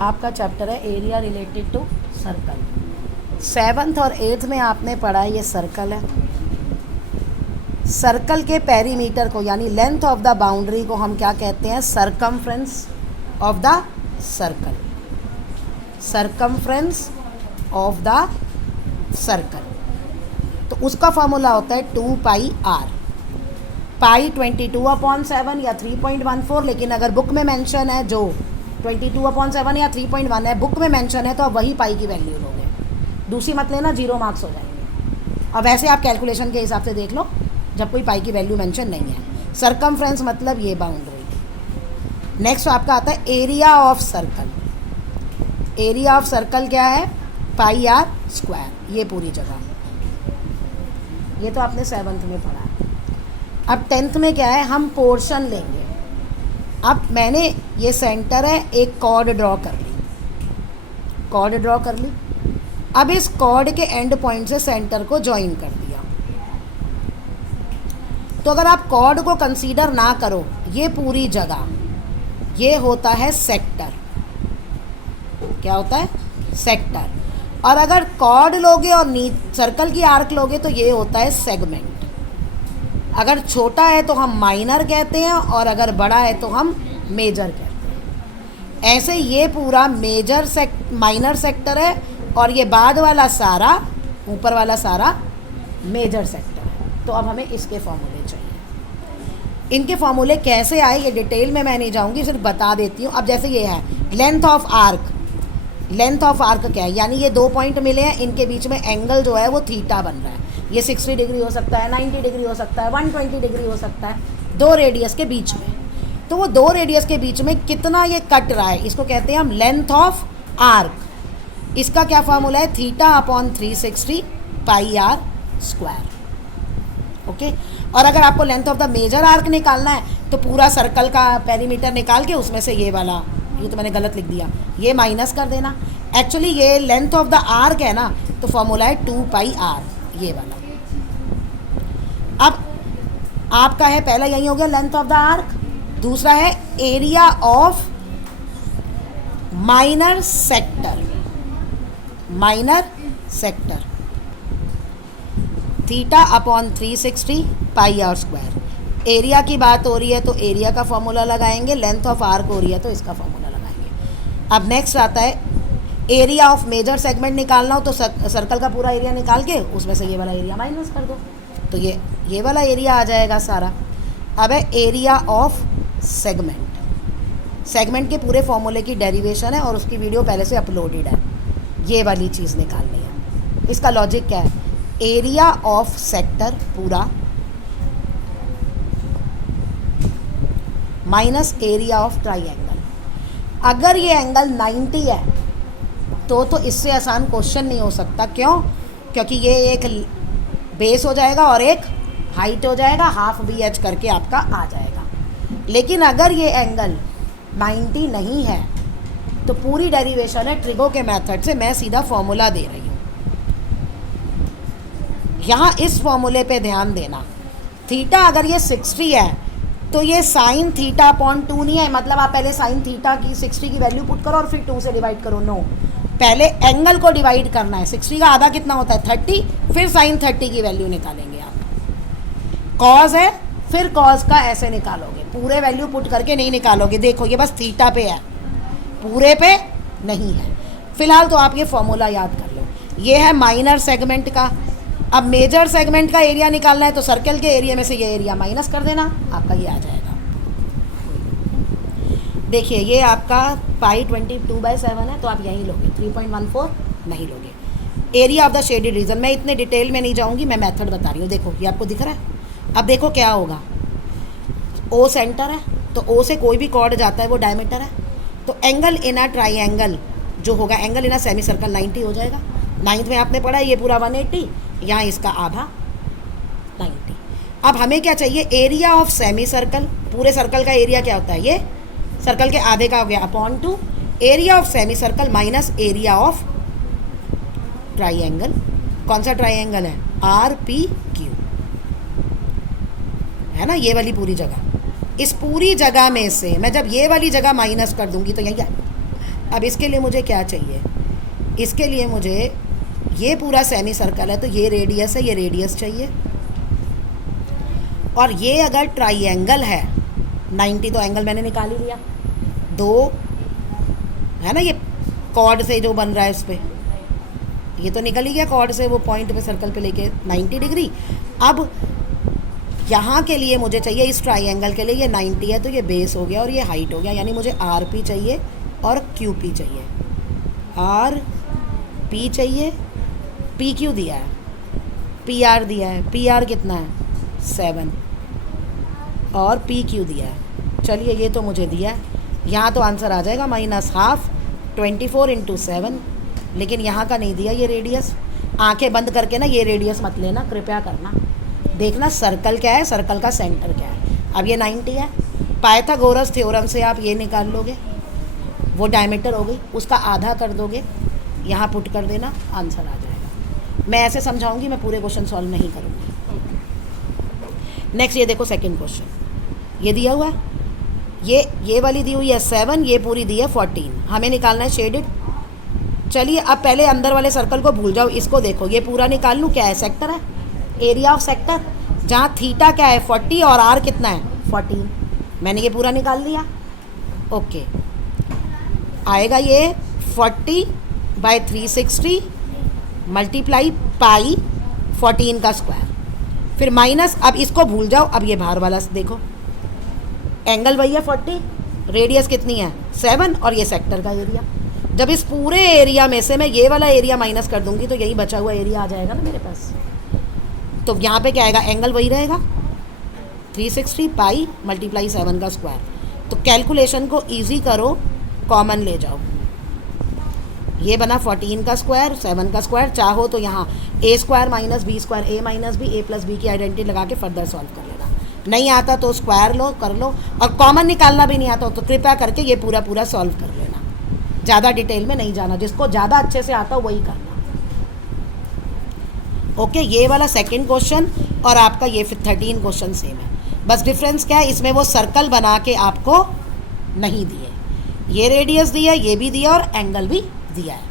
आपका चैप्टर है area related to circle. 7th और 8th में आपने पढ़ा ये सर्कल है। सर्कल के पेरीमीटर को यानी लेंथ ऑफ द बाउंड्री को हम क्या कहते हैं? Circumference of the circle. Circumference of the circle तो उसका फॉर्मूला होता है 2 पाई आर। पाई 22/7 या 3.14, लेकिन अगर बुक में मेंशन है जो 22/7 या 3.1 है, बुक में मेंशन है, तो आप वही पाई की वैल्यू लोगे। दूसरी मत लेना, 0 मार्क्स हो जाएंगे। अब वैसे आप कैलकुलेशन के हिसाब से देख लो जब कोई पाई की वैल्यू मेंशन नहीं है। सरकमफ्रेंस मतलब ये बाउंड्री। नेक्स्ट आपका आता है area of circle. Area of circle क्या है? पाई आर स्क्वायर। ये पूरी जगह, ये तो आपने 7th में पढ़ा है। अब 10th में क्या है? हम पोर्शन लेंगे। अब मैंने ये सेंटर है, एक कॉर्ड ड्रॉ कर ली, कॉर्ड ड्रॉ कर ली। अब इस कॉर्ड के एंड पॉइंट से सेंटर को ज्वाइन कर दिया। तो अगर आप कॉर्ड को कंसीडर ना करो, ये पूरी जगह ये होता है सेक्टर। क्या होता है? सेक्टर। और अगर कॉर्ड लोगे और सर्कल की आर्क लोगे तो ये होता है सेगमेंट। अगर छोटा है तो हम माइनर कहते हैं और अगर बड़ा है तो हम मेजर कहते हैं। ऐसे ये पूरा माइनर सेक्टर है और ये बाद वाला सारा, ऊपर वाला सारा मेजर सेक्टर है। तो अब हमें इसके फॉर्मूले चाहिए। इनके फॉर्मूले कैसे आए ये डिटेल में मैं नहीं जाऊंगी, सिर्फ बता देती हूँ। अब जैसे ये है length of arc. Length of arc क्या है? यानी ये 2 पॉइंट मिले हैं, इनके बीच में एंगल जो है वो थीटा बन रहा है। ये 60 डिग्री हो सकता है, 90 डिग्री हो सकता है, 120 डिग्री हो सकता है, 2 रेडियस के बीच में। तो वो 2 रेडियस के बीच में कितना ये कट रहा है, इसको कहते हैं हम लेंथ ऑफ आर्क। इसका क्या फार्मूला है? θ/360 पाई आर स्क्वायर। ओके। और अगर आपको length of the major arc निकालना है तो पूरा सर्कल का पेरीमीटर निकाल के उसमें से ये वाला, ये तो मैंने गलत लिख दिया, ये माइनस कर देना। एक्चुअली ये लेंथ ऑफ द आर्क है ना, तो फॉर्मूला है 2 पाई आर, ये वाला। अब आपका है पहला यही हो गया लेंथ ऑफ द आर्क। दूसरा है area of minor sector. Minor sector θ/360 pi R square. Area की बात हो रही है तो एरिया का फॉर्मूला लगाएंगे, लेंथ ऑफ आर्क हो रही है तो इसका फॉर्मूला लगाएंगे। अब नेक्स्ट आता है एरिया ऑफ मेजर सेगमेंट निकालना हो तो सर्कल का पूरा एरिया निकाल के उसमें से ये वाला एरिया माइनस कर दो, तो ये वाला एरिया आ जाएगा सारा। अब है एरिया ऑफ सेगमेंट। सेगमेंट के पूरे फॉर्मूले की डेरिवेशन है और उसकी वीडियो पहले से अपलोडेड है। ये वाली चीज़ निकालनी है। इसका लॉजिक क्या है? एरिया ऑफ सेक्टर पूरा माइनस एरिया ऑफ ट्राइंगल। अगर ये एंगल 90 है तो इससे आसान क्वेश्चन नहीं हो सकता। क्यों? क्योंकि ये एक बेस हो जाएगा और एक हाइट हो जाएगा, हाफ BH करके आपका आ जाएगा। लेकिन अगर ये एंगल 90 नहीं है तो पूरी डेरिवेशन है ट्रिगो के मेथड से, मैं सीधा फॉर्मूला दे रही हूँ। यहाँ इस फॉर्मूले पे ध्यान देना। थीटा अगर ये 60 है तो ये साइन θ/2 नहीं है, मतलब आप पहले साइन थीटा की 60 की वैल्यू पुट करो और फिर 2 से डिवाइड करो। नो, पहले एंगल को डिवाइड करना है। 60 का आधा कितना होता है? 30। फिर साइन 30 की वैल्यू निकालेंगे आप। कॉज है, फिर कॉज का ऐसे निकालोगे, पूरे वैल्यू पुट करके नहीं निकालोगे। देखो ये बस थीटा पे है, पूरे पे नहीं है। फिलहाल तो आप ये फॉर्मूला याद कर लो। ये है माइनर सेगमेंट का। अब मेजर सेगमेंट का एरिया निकालना है तो सर्कल के एरिया में से ये एरिया माइनस कर देना, आपका ये आ जाएगा। देखिए ये आपका पाई 22/7 है तो आप यहीं लोगे, 3.14 नहीं लोगे। Area of the shaded region, मैं इतने डिटेल में नहीं जाऊंगी, मैं मेथड बता रही हूँ। देखो ये आपको दिख रहा है। अब देखो क्या होगा, O सेंटर है तो O से कोई भी कॉर्ड जाता है वो डायमीटर है। तो एंगल इन अ ट्राइंगल जो होगा, angle in a semi circle 90 हो जाएगा। 9th में आपने पढ़ा ये पूरा 180, यहाँ इसका आधा 90। अब हमें क्या चाहिए? Area of semi circle. पूरे सर्कल का एरिया क्या होता है? ये सर्कल के आधे का हो गया /2। Area of semi circle minus area of triangle. कौन सा ट्राइंगल है? RPQ है ना, ये वाली पूरी जगह। इस पूरी जगह में से मैं जब ये वाली जगह माइनस कर दूंगी तो यही अब इसके लिए मुझे क्या चाहिए, इसके लिए मुझे ये पूरा सेमी सर्कल है तो ये रेडियस है, ये रेडियस चाहिए। और ये अगर ट्राइएंगल है 90 तो एंगल मैंने निकाल ही लिया, 2 है ना, ये कॉर्ड से जो बन रहा है उस पर ये तो निकल ही गया कॉर्ड से, वो पॉइंट पे सर्कल पे लेके 90 डिग्री। अब यहाँ के लिए मुझे चाहिए, इस ट्राइएंगल के लिए ये 90 है तो ये बेस हो गया और ये हाइट हो गया, यानी मुझे आर पी चाहिए और क्यू पी चाहिए। आर पी चाहिए, पी क्यू दिया है, पी आर दिया है, पी आर कितना है 7 और पी क्यू दिया है। चलिए ये तो मुझे दिया है, यहाँ तो आंसर आ जाएगा -12 24 × 7, लेकिन यहाँ का नहीं दिया ये रेडियस। आंखें बंद करके ना ये रेडियस मत लेना, कृपया करना, देखना सर्कल क्या है, सर्कल का सेंटर क्या है। अब ये 90 है, पाइथागोरस थ्योरम से आप ये निकाल लोगे, वो डायमीटर हो गई, उसका आधा कर दोगे, यहाँ पुट कर देना, आंसर आ जाएगा। मैं ऐसे समझाऊंगी, मैं पूरे क्वेश्चन सॉल्व नहीं करूँगी। नेक्स्ट ये देखो सेकंड क्वेश्चन, ये दिया हुआ है, ये वाली दी हुई है 7, ये पूरी दी है 14, हमें निकालना है शेडेड। चलिए अब पहले अंदर वाले सर्कल को भूल जाओ, इसको देखो, ये पूरा निकाल लूँ, क्या है सेक्टर है, एरिया ऑफ सेक्टर, जहाँ थीटा क्या है 40 और आर कितना है 14, मैंने ये पूरा निकाल लिया। ओके, आएगा ये 40/360 मल्टीप्लाई पाई 14 का स्क्वायर, फिर माइनस, अब इसको भूल जाओ, अब ये बाहर वाला देखो, एंगल वही है 40, रेडियस कितनी है 7 और ये सेक्टर का एरिया। जब इस पूरे एरिया में से मैं ये वाला एरिया माइनस कर दूंगी तो यही बचा हुआ एरिया आ जाएगा ना मेरे पास। तो यहाँ पे क्या आएगा, एंगल वही रहेगा 360 पाई मल्टीप्लाई 7 का स्क्वायर। तो कैलकुलेशन को इजी करो, कॉमन ले जाओ, ये बना 14 का स्क्वायर 7 का स्क्वायर, चाहो तो यहाँ a² - b² a - b a + b की आइडेंटिटी लगा के फर्दर सॉल्व कर लेना, नहीं आता तो स्क्वायर लो कर लो, और कॉमन निकालना भी नहीं आता तो कृपया करके ये पूरा सॉल्व कर लेना, ज़्यादा डिटेल में नहीं जाना, जिसको ज़्यादा अच्छे से आता हो वही करना। ओके, ये वाला सेकंड क्वेश्चन और आपका ये 13 क्वेश्चन सेम है, बस डिफरेंस क्या है, इसमें वो सर्कल बना के आपको नहीं दिए, ये रेडियस दिया, ये भी दिया और एंगल भी दिया है।